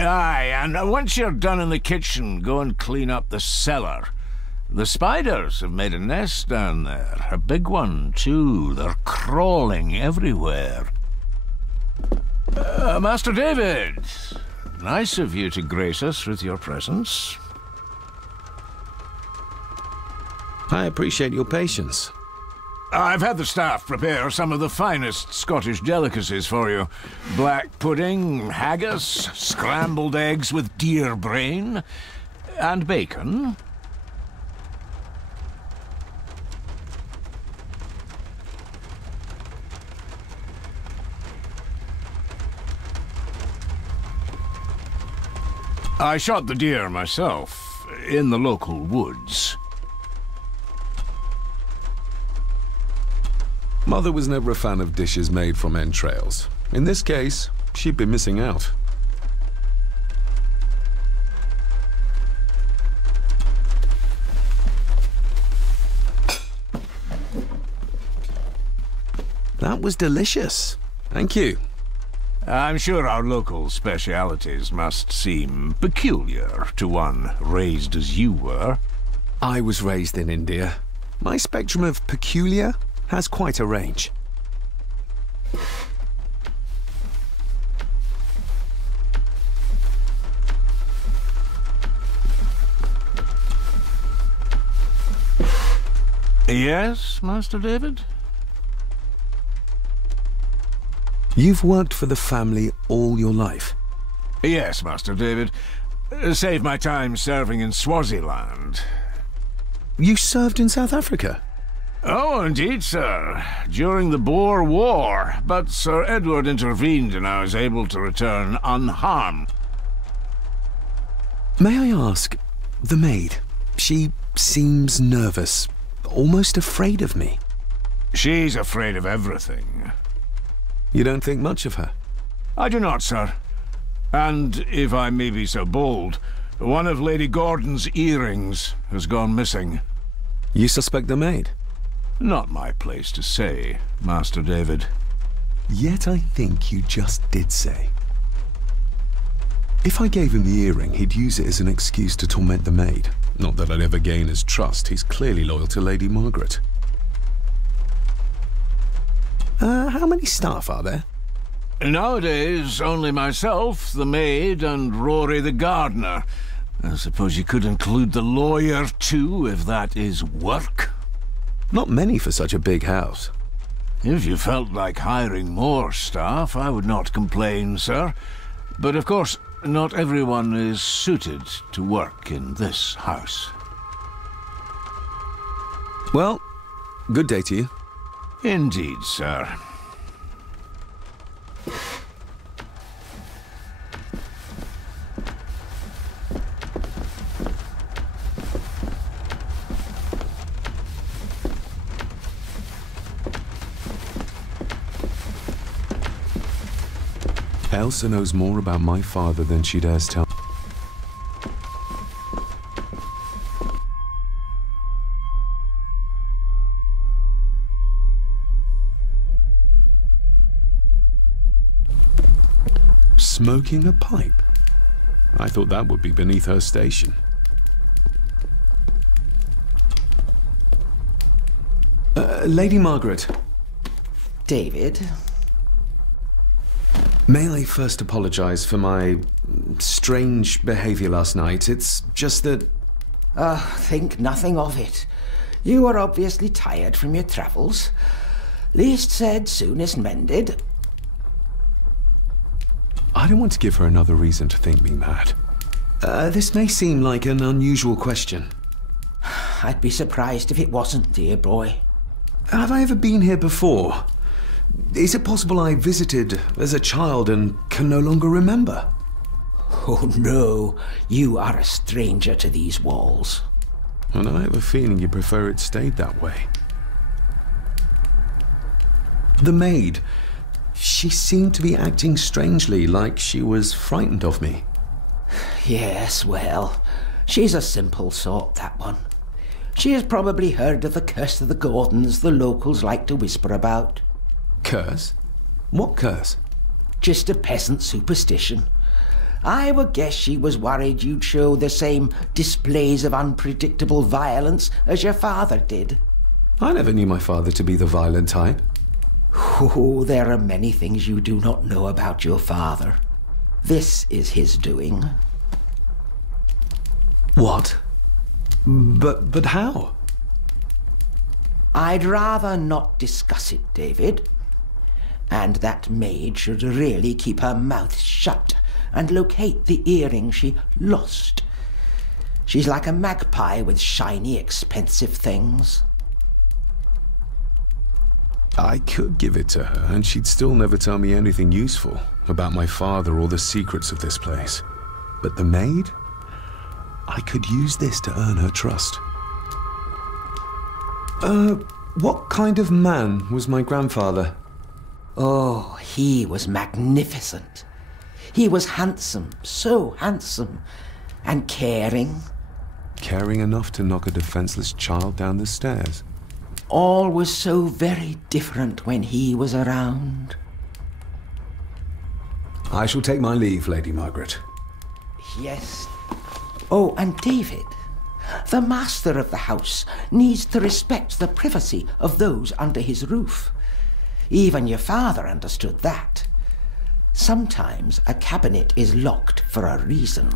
Aye, and once you're done in the kitchen, go and clean up the cellar. The spiders have made a nest down there. A big one, too. They're crawling everywhere. Master David, nice of you to grace us with your presence. I appreciate your patience. I've had the staff prepare some of the finest Scottish delicacies for you. Black pudding, haggis, scrambled eggs with deer brain, and bacon. I shot the deer myself, in the local woods. Mother was never a fan of dishes made from entrails. In this case, she'd be missing out. That was delicious. Thank you. I'm sure our local specialities must seem peculiar to one raised as you were. I was raised in India. My spectrum of peculiar has quite a range. Yes, Master David? You've worked for the family all your life? Yes, Master David. Save my time serving in Swaziland. You served in South Africa? Oh, indeed, sir. During the Boer War. But Sir Edward intervened and I was able to return unharmed. May I ask, the maid, she seems nervous, almost afraid of me. She's afraid of everything. You don't think much of her? I do not, sir. And, if I may be so bold, one of Lady Gordon's earrings has gone missing. You suspect the maid? Not my place to say, Master David. Yet I think you just did say. If I gave him the earring, he'd use it as an excuse to torment the maid. Not that I'd ever gain his trust. He's clearly loyal to Lady Margaret. How many staff are there? Nowadays, only myself, the maid, and Rory the gardener. I suppose you could include the lawyer, too, if that is work. Not many for such a big house. If you felt like hiring more staff, I would not complain, sir. But of course, not everyone is suited to work in this house. Well, good day to you. Indeed, sir. Elsa knows more about my father than she dares tell. Smoking a pipe? I thought that would be beneath her station. Lady Margaret. David? May I first apologize for my strange behavior last night? It's just that... Think nothing of it. You are obviously tired from your travels. Least said, soonest mended. I don't want to give her another reason to think me mad. This may seem like an unusual question. I'd be surprised if it wasn't, dear boy. Have I ever been here before? Is it possible I visited as a child and can no longer remember? Oh no, you are a stranger to these walls. And I have a feeling you prefer it stayed that way. The maid, she seemed to be acting strangely, like she was frightened of me. Yes, well, she's a simple sort, that one. She has probably heard of the curse of the Gordons the locals like to whisper about. Curse? What curse? Just a peasant superstition. I would guess she was worried you'd show the same displays of unpredictable violence as your father did. I never knew my father to be the violent type. Oh, there are many things you do not know about your father. This is his doing. What? But how? I'd rather not discuss it, David. And that maid should really keep her mouth shut and locate the earring she lost. She's like a magpie with shiny, expensive things. I could give it to her, and she'd still never tell me anything useful about my father or the secrets of this place. But the maid? I could use this to earn her trust. What kind of man was my grandfather? Oh, he was magnificent. He was handsome, so handsome, and caring. Caring enough to knock a defenseless child down the stairs. All was so very different when he was around. I shall take my leave, Lady Margaret. Yes. Oh, and David, the master of the house needs to respect the privacy of those under his roof. Even your father understood that. Sometimes a cabinet is locked for a reason.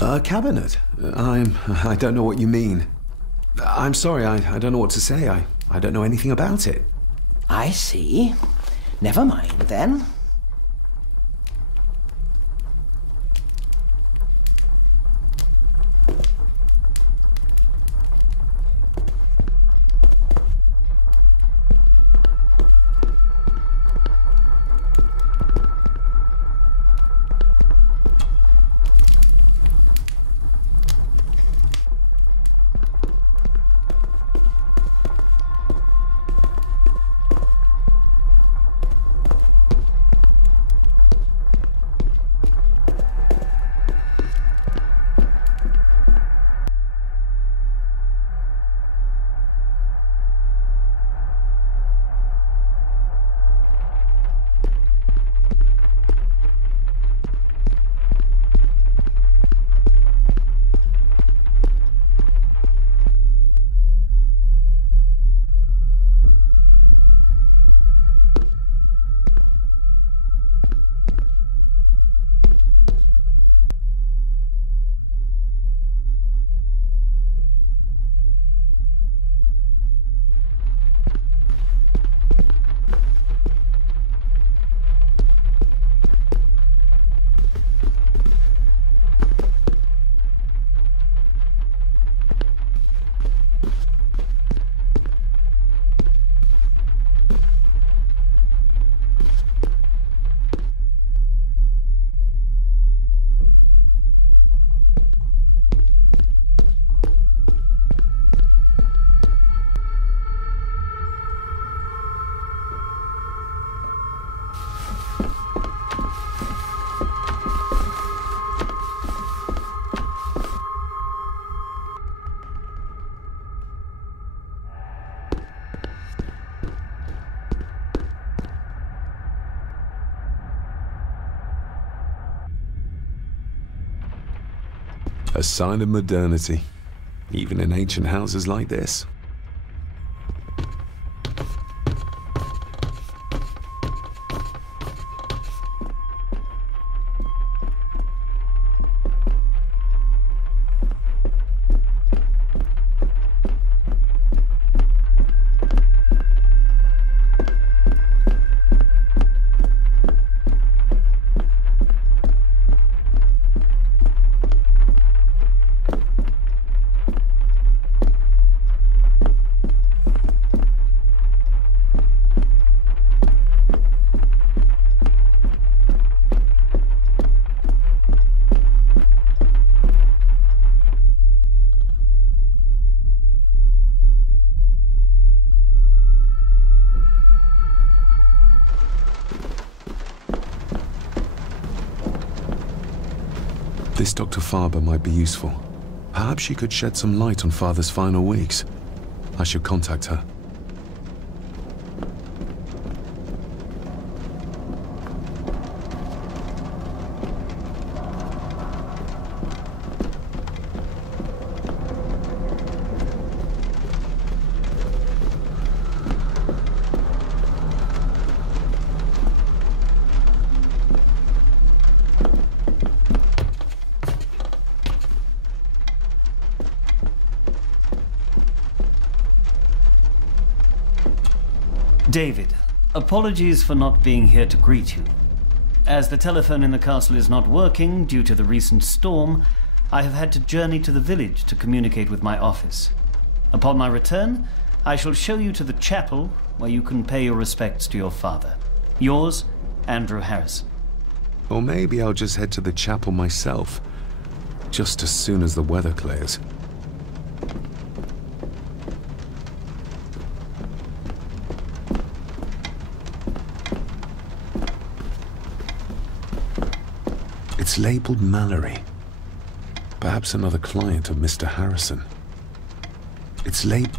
A cabinet? I don't know what you mean. I'm sorry, I don't know what to say. I don't know anything about it. I see. Never mind, then. A sign of modernity, even in ancient houses like this. This Dr. Farber might be useful. Perhaps she could shed some light on Father's final weeks. I should contact her. David, apologies for not being here to greet you. As the telephone in the castle is not working due to the recent storm, I have had to journey to the village to communicate with my office. Upon my return, I shall show you to the chapel where you can pay your respects to your father. Yours, Andrew Harrison. Or maybe I'll just head to the chapel myself, just as soon as the weather clears. It's labeled Mallory. Perhaps another client of Mr. Harrison. It's labeled...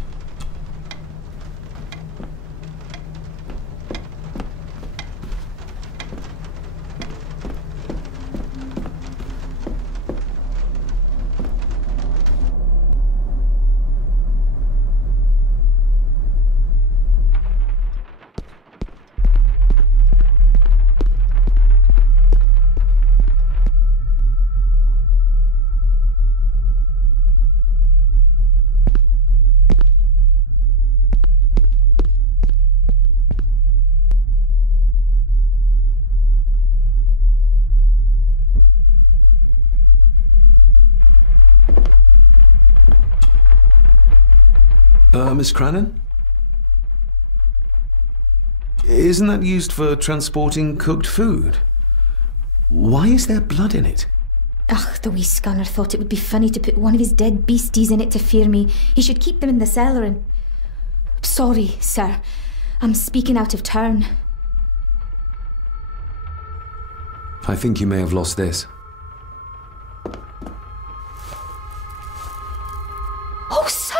Miss Crannan? Isn't that used for transporting cooked food? Why is there blood in it? Ugh, the wee scunner thought it would be funny to put one of his dead beasties in it to fear me. He should keep them in the cellar and... Sorry, sir. I'm speaking out of turn. I think you may have lost this. Oh, sir!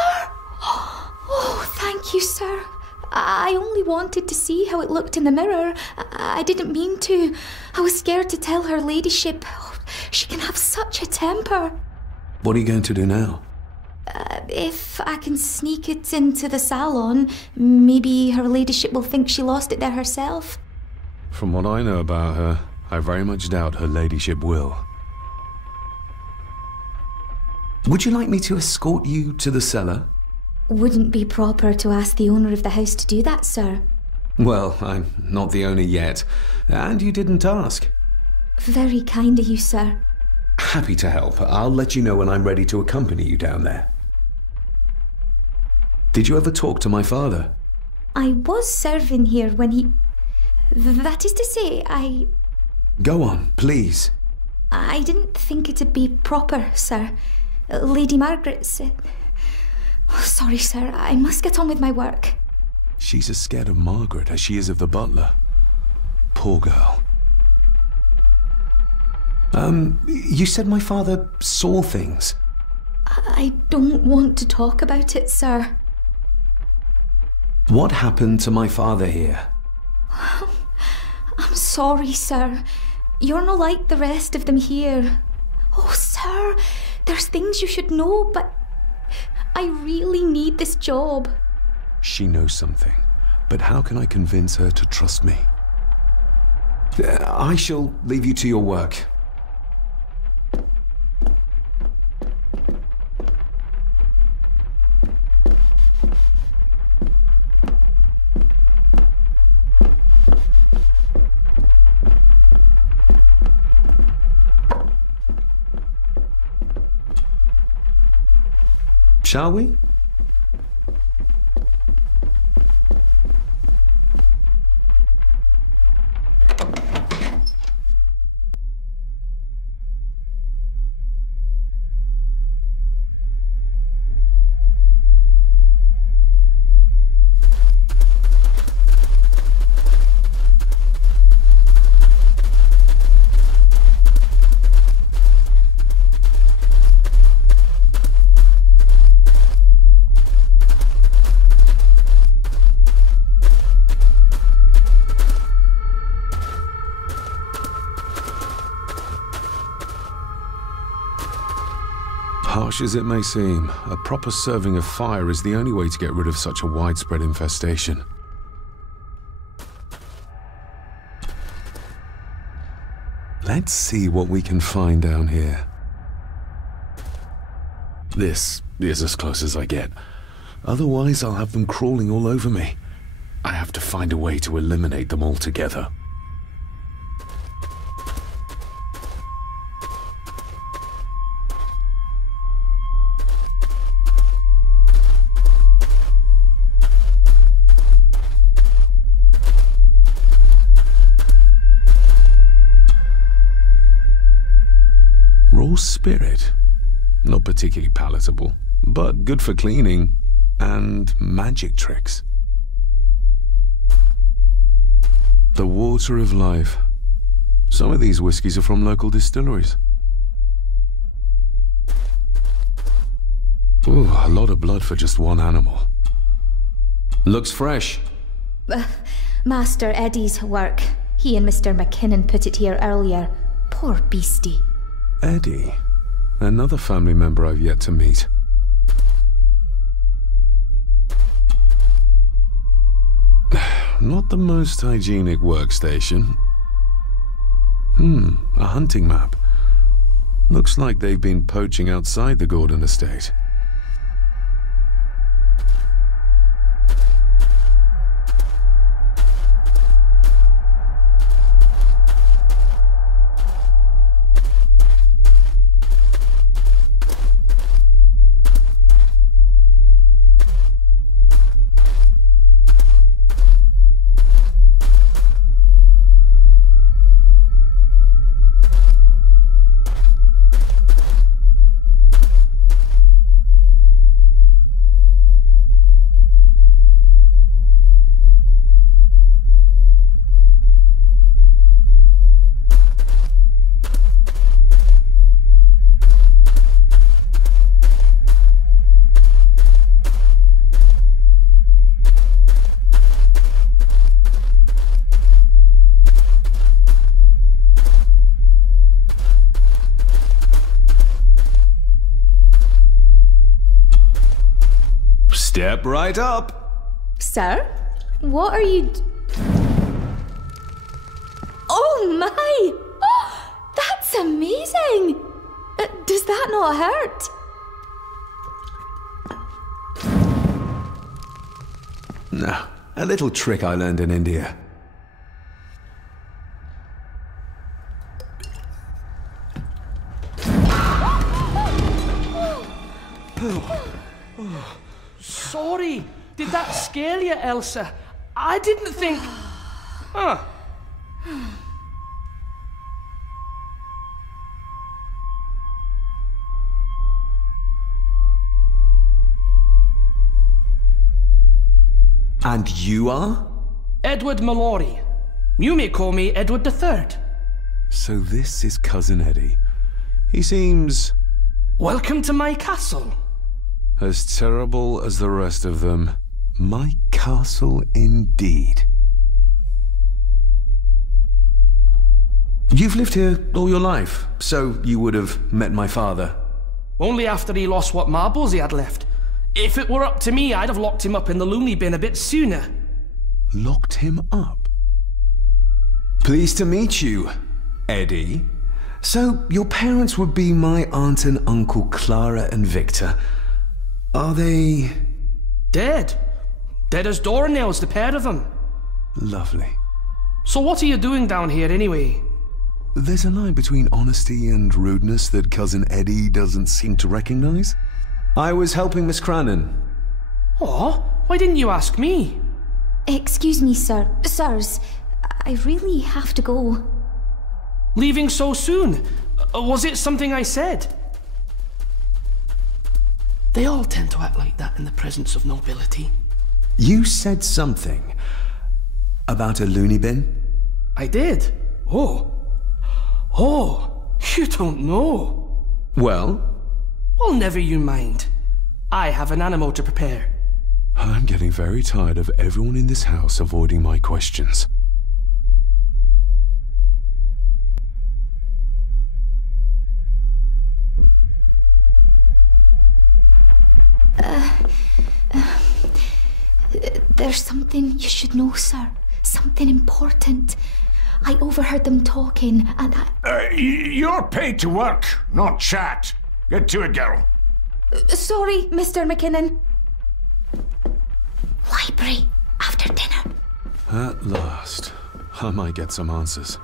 Oh, thank you, sir. I only wanted to see how it looked in the mirror. I didn't mean to. I was scared to tell her ladyship. Oh, she can have such a temper. What are you going to do now? If I can sneak it into the salon, maybe her ladyship will think she lost it there herself. From what I know about her, I very much doubt her ladyship will. Would you like me to escort you to the cellar? Wouldn't be proper to ask the owner of the house to do that, sir. Well, I'm not the owner yet, and you didn't ask. Very kind of you, sir. Happy to help. I'll let you know when I'm ready to accompany you down there. Did you ever talk to my father? I was serving here when he... That is to say, I... Go on, please. I didn't think it'd be proper, sir. Lady Margaret said... Oh, sorry, sir. I must get on with my work. She's as scared of Margaret as she is of the butler. Poor girl. You said my father saw things. I don't want to talk about it, sir. What happened to my father here? I'm sorry, sir. You're not like the rest of them here. Oh, sir, there's things you should know, but I really need this job. She knows something, but how can I convince her to trust me? I shall leave you to your work. Shall we? Harsh as it may seem, a proper serving of fire is the only way to get rid of such a widespread infestation. Let's see what we can find down here. This is as close as I get. Otherwise, I'll have them crawling all over me. I have to find a way to eliminate them altogether. Raw spirit. Not particularly palatable, but good for cleaning and magic tricks. The water of life. Some of these whiskies are from local distilleries. Ooh, a lot of blood for just one animal. Looks fresh. Master Eddie's work. He and Mr. McKinnon put it here earlier. Poor beastie. Eddie. Another family member I've yet to meet. Not the most hygienic workstation. A hunting map. Looks like they've been poaching outside the Gordon estate. Step right up. Sir? What are you... Oh my! Oh, that's amazing! Does that not hurt? No, a little trick I learned in India. Sorry, did that scare you, Elsa? I didn't think... Huh. And you are? Edward Mallory. You may call me Edward III. So this is Cousin Eddie. He seems... Welcome to my castle. as terrible as the rest of them. My castle indeed. You've lived here all your life, so you would have met my father. Only after he lost what marbles he had left. If it were up to me, I'd have locked him up in the loony bin a bit sooner. Locked him up? Pleased to meet you, Eddie. So, your parents would be my aunt and uncle Clara and Victor. Are they... Dead. Dead as doornails, the pair of them. Lovely. So what are you doing down here anyway? There's a line between honesty and rudeness that Cousin Eddie doesn't seem to recognize. I was helping Miss Crannan. Oh, why didn't you ask me? Excuse me, sirs. I really have to go. Leaving so soon? Was it something I said? They all tend to act like that in the presence of nobility. You said something about a loony bin? I did. Oh, you don't know. Well? Well, never you mind. I have an animal to prepare. I'm getting very tired of everyone in this house avoiding my questions. There's something you should know, sir. Something important. I overheard them talking, and You're paid to work, not chat. Get to it, girl. Sorry, Mr. McKinnon. Library, after dinner. At last, I might get some answers.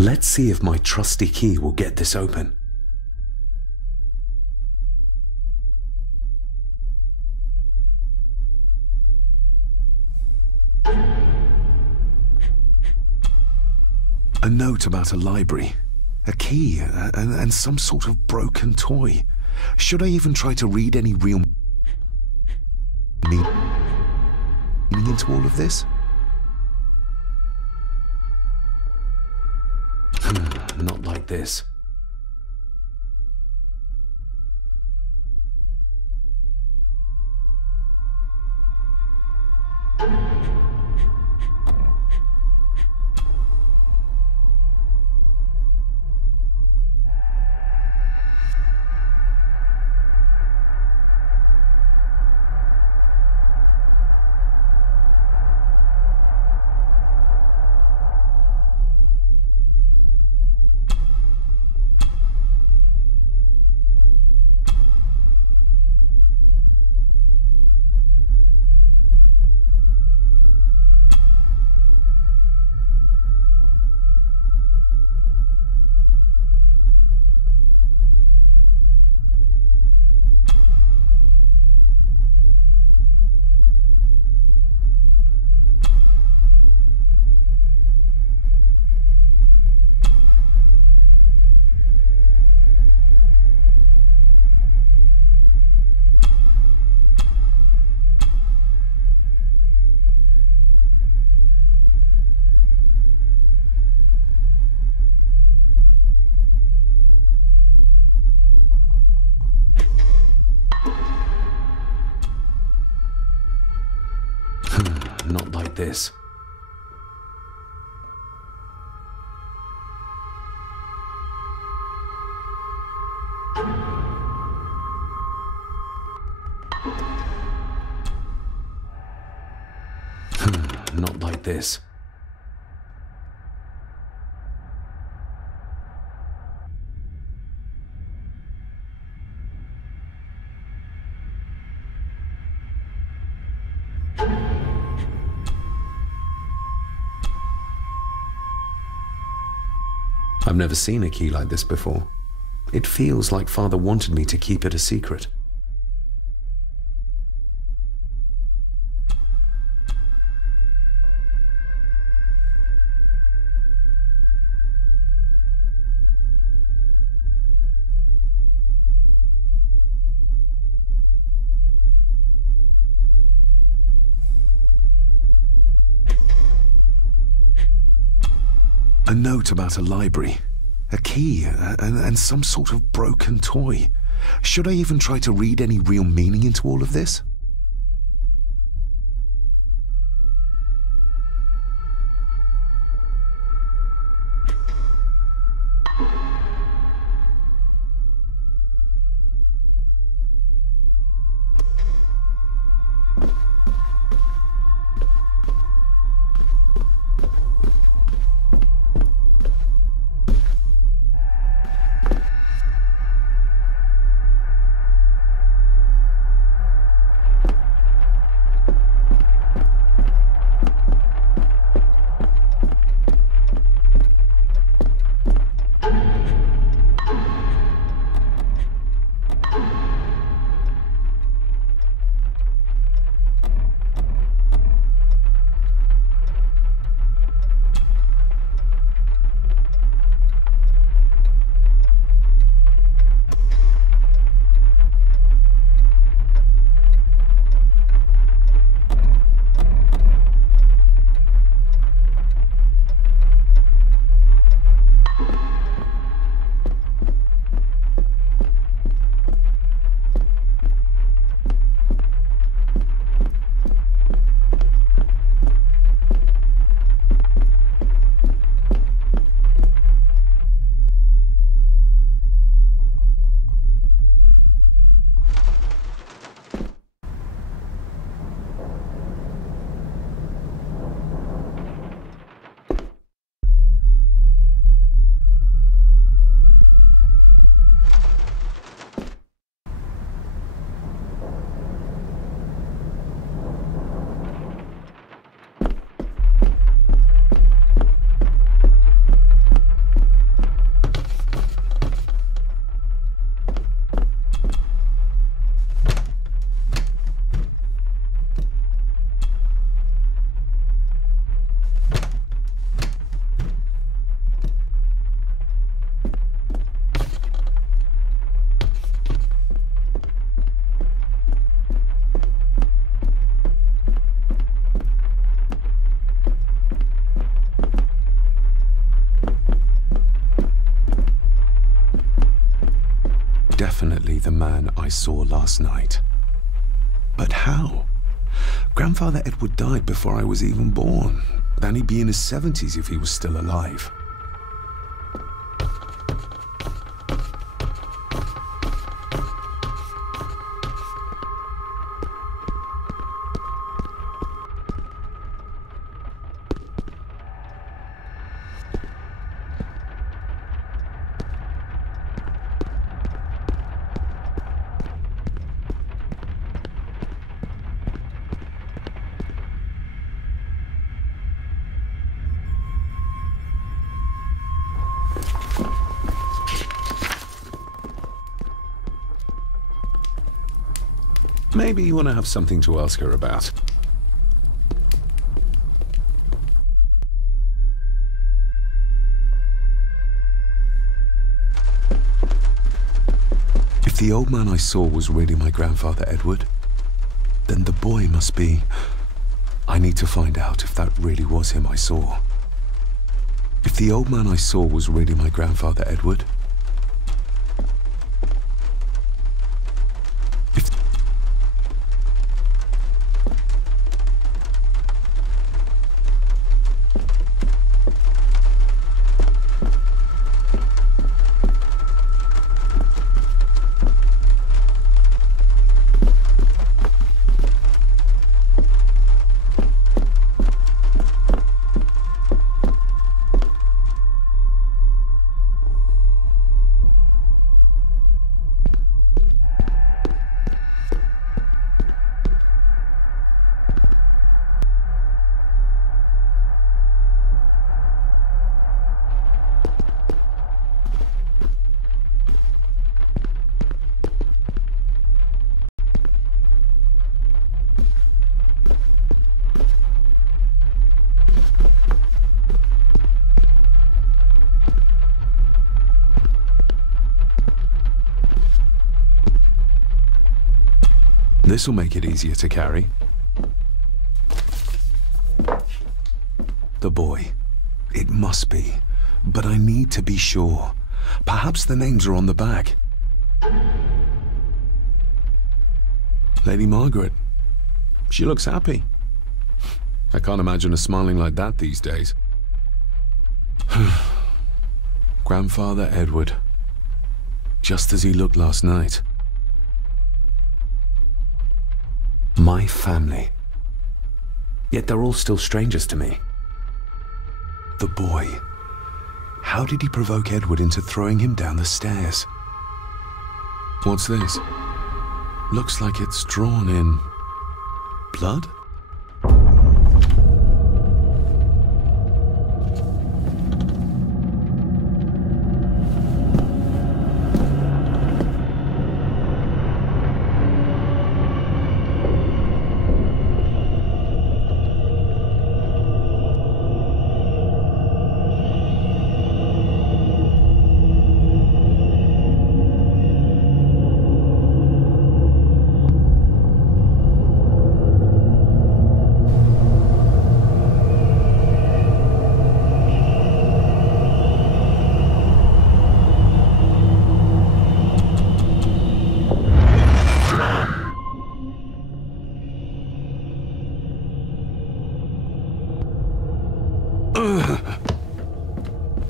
Let's see if my trusty key will get this open. A note about a library, a key, and some sort of broken toy. Should I even try to read any real meaning into all of this? Not like this. Not like this. Not like this. I've never seen a key like this before. It feels like Father wanted me to keep it a secret. A note about a library, a key, and some sort of broken toy. Should I even try to read any real meaning into all of this? Definitely the man I saw last night. But how? Grandfather Edward died before I was even born. Then he'd be in his 70s if he was still alive. Maybe you want to have something to ask her about. If the old man I saw was really my grandfather Edward, then the boy must be... I need to find out if that really was him I saw. If the old man I saw was really my grandfather Edward, This'll make it easier to carry. The boy. It must be. But I need to be sure. Perhaps the names are on the back. Lady Margaret. She looks happy. I can't imagine her smiling like that these days. Grandfather Edward. Just as he looked last night. My family. Yet they're all still strangers to me. The boy. How did he provoke Edward into throwing him down the stairs? What's this? Looks like it's drawn in blood?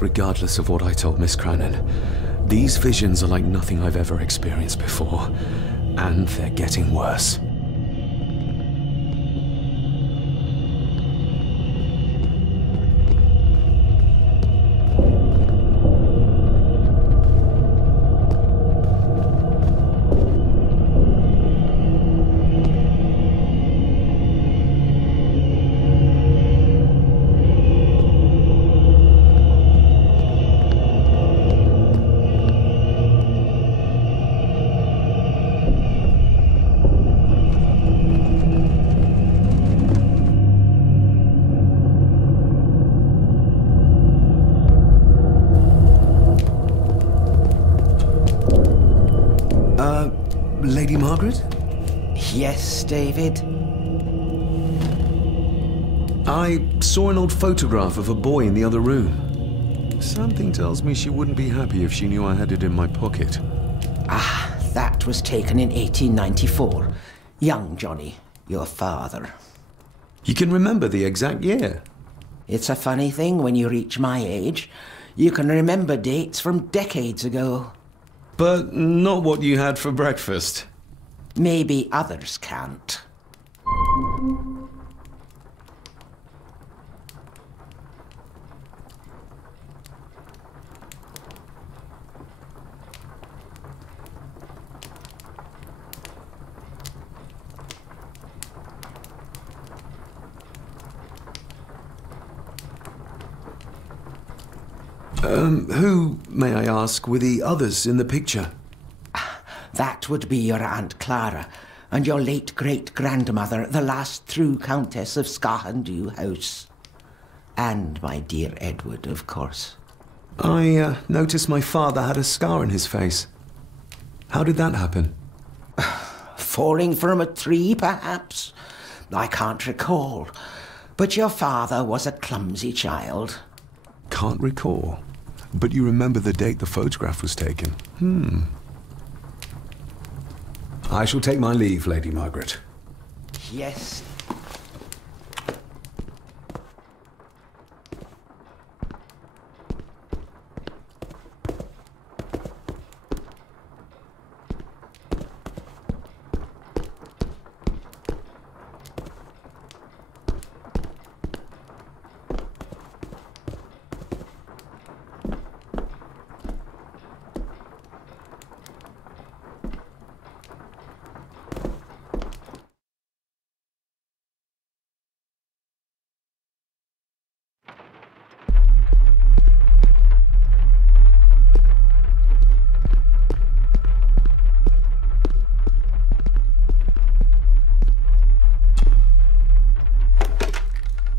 Regardless of what I told Miss Cranon, these visions are like nothing I've ever experienced before, and they're getting worse. Lady Margaret? Yes, David? I saw an old photograph of a boy in the other room. Something tells me she wouldn't be happy if she knew I had it in my pocket. Ah, that was taken in 1894. Young Johnny, your father. You can remember the exact year? It's a funny thing when you reach my age. You can remember dates from decades ago. But not what you had for breakfast. Maybe others can't. Who, may I ask, were the others in the picture? That would be your Aunt Clara and your late great-grandmother, the last true Countess of Scahendew House. And my dear Edward, of course. I noticed my father had a scar on his face. How did that happen? Falling from a tree, perhaps? I can't recall. But your father was a clumsy child. Can't recall. But you remember the date the photograph was taken? I shall take my leave, Lady Margaret. Yes.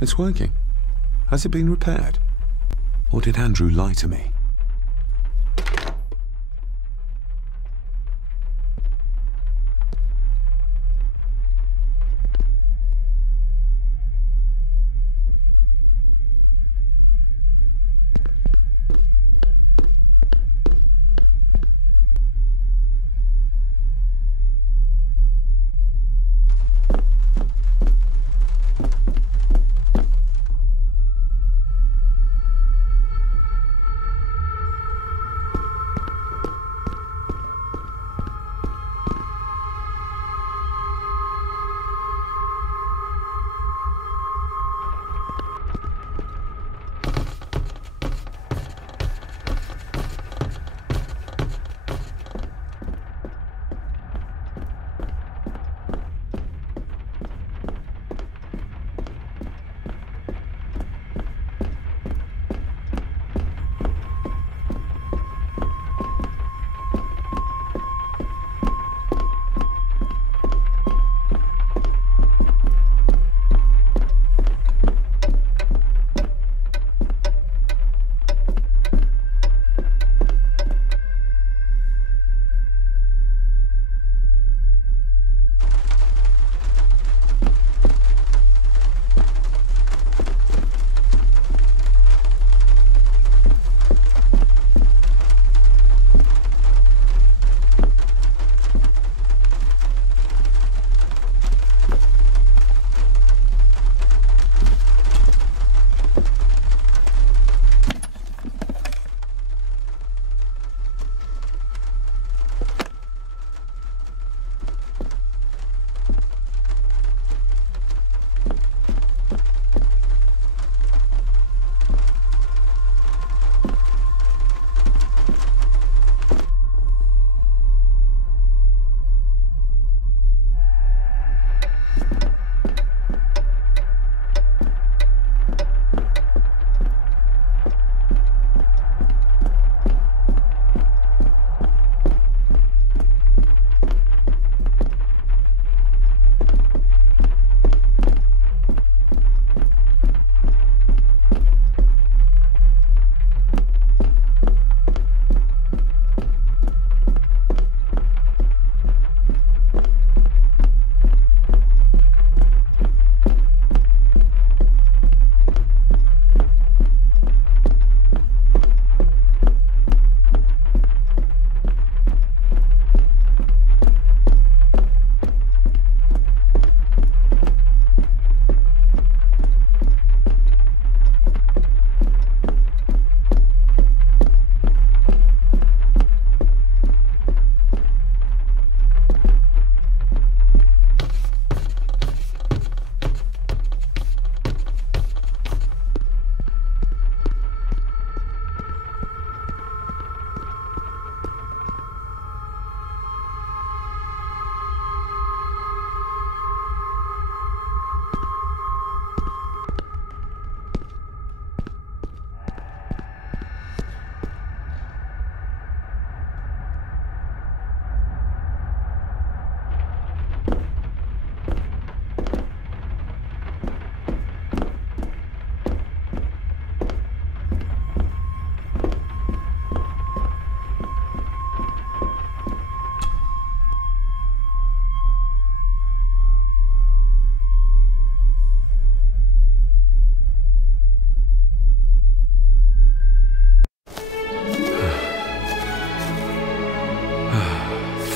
It's working. Has it been repaired? Or did Andrew lie to me?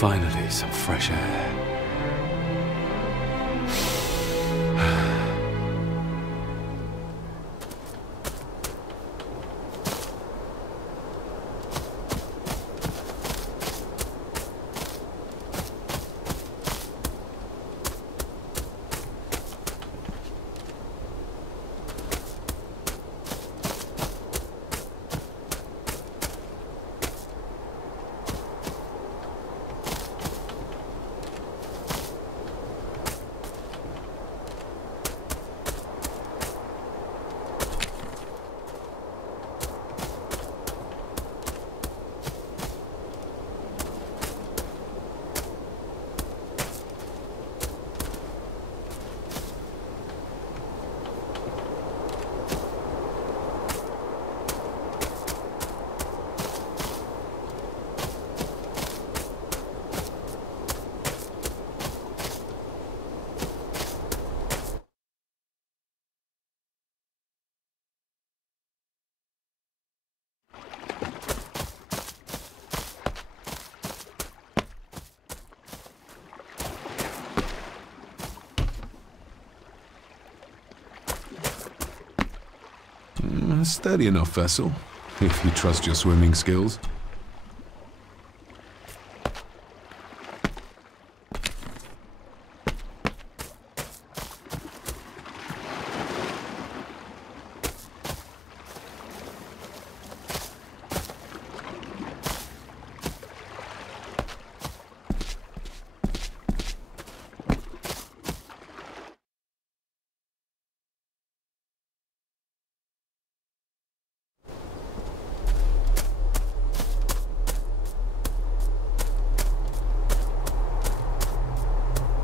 Finally, some fresh air. A steady enough vessel, if you trust your swimming skills.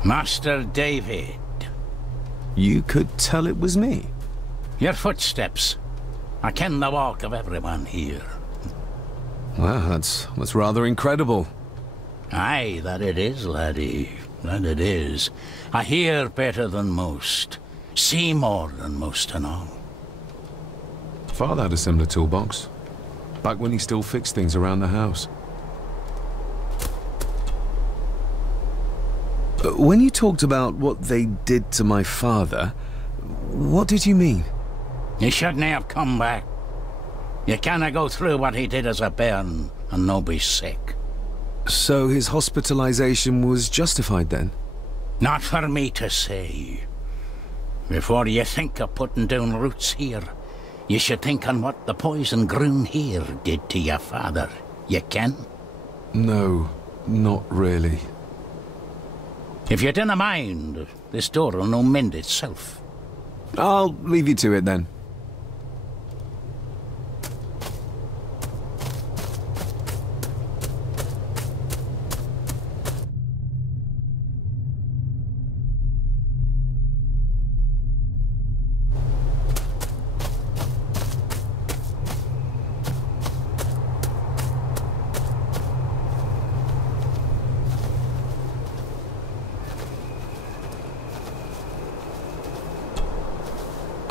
Master David. You could tell it was me. Your footsteps. I ken the walk of everyone here. Well, that's rather incredible. Aye, that it is, laddie. That it is. I hear better than most. See more than most and all. Father had a similar toolbox. Back when he still fixed things around the house. When you talked about what they did to my father, what did you mean? He shouldn't have come back. You canna go through what he did as a bairn and no be sick. So his hospitalization was justified then? Not for me to say. Before you think of putting down roots here, you should think on what the poison grown here did to your father. You can? No, not really. If you dinna mind, this door will no mend itself. I'll leave you to it then.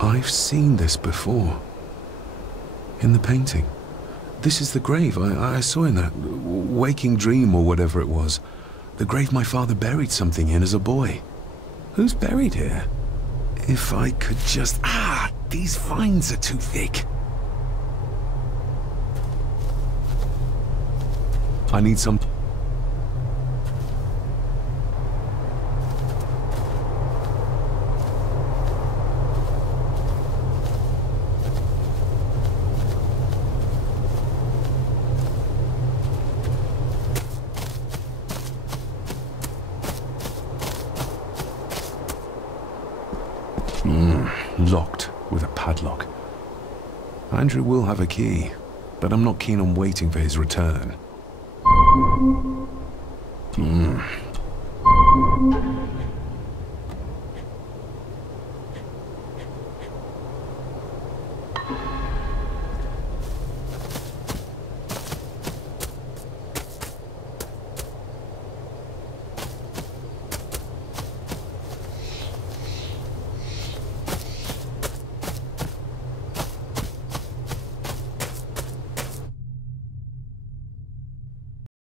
I've seen this before. In the painting. This is the grave I saw in that waking dream or whatever it was. The grave my father buried something in as a boy. Who's buried here? If I could just... Ah! These vines are too thick. I need some... Locked with a padlock. Andrew will have a key, but I'm not keen on waiting for his return.